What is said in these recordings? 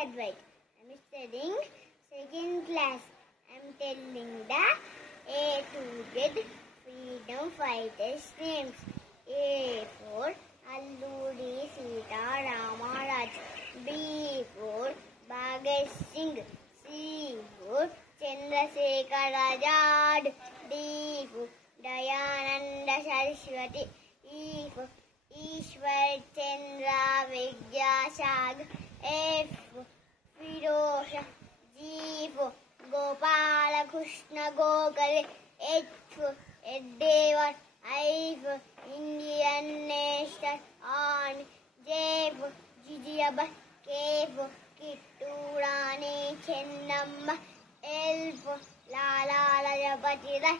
Advait. I am studying second class. I am telling the A to Z freedom fighters names. A for Alluri Sita Ramaraj. B for Bhagat Singh. C for Chandrasekhar Azad. D for Dayananda Saraswati. E for Ishwar Chandra Vidyasagar. F for Firosha. G for Gopala Krishna Gokhale. H for Edward. I for Indian National Army. J for Jijiyabba. K for Kittu Rani Chennamma. L for Lala Lajapati Rai.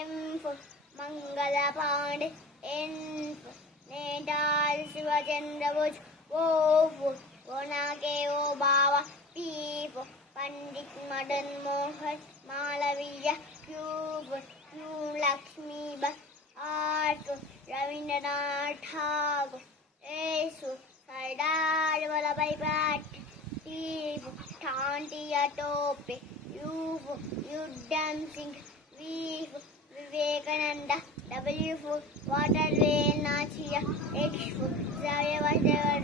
M for Mangala Pandey. N for Nedal Shivachandra Bose. O for Vonake Obaba. P for Pandit Madan Mohan Malaviya. Q for Q Lakshmi Ba. R for Rabindranath Tagore. S for Sardar Vallabhbhai Patel. T for Tantiya Tope. U for Udham Singh. V for Vivekananda. W for Waterway Nachia. X for Saryavardhana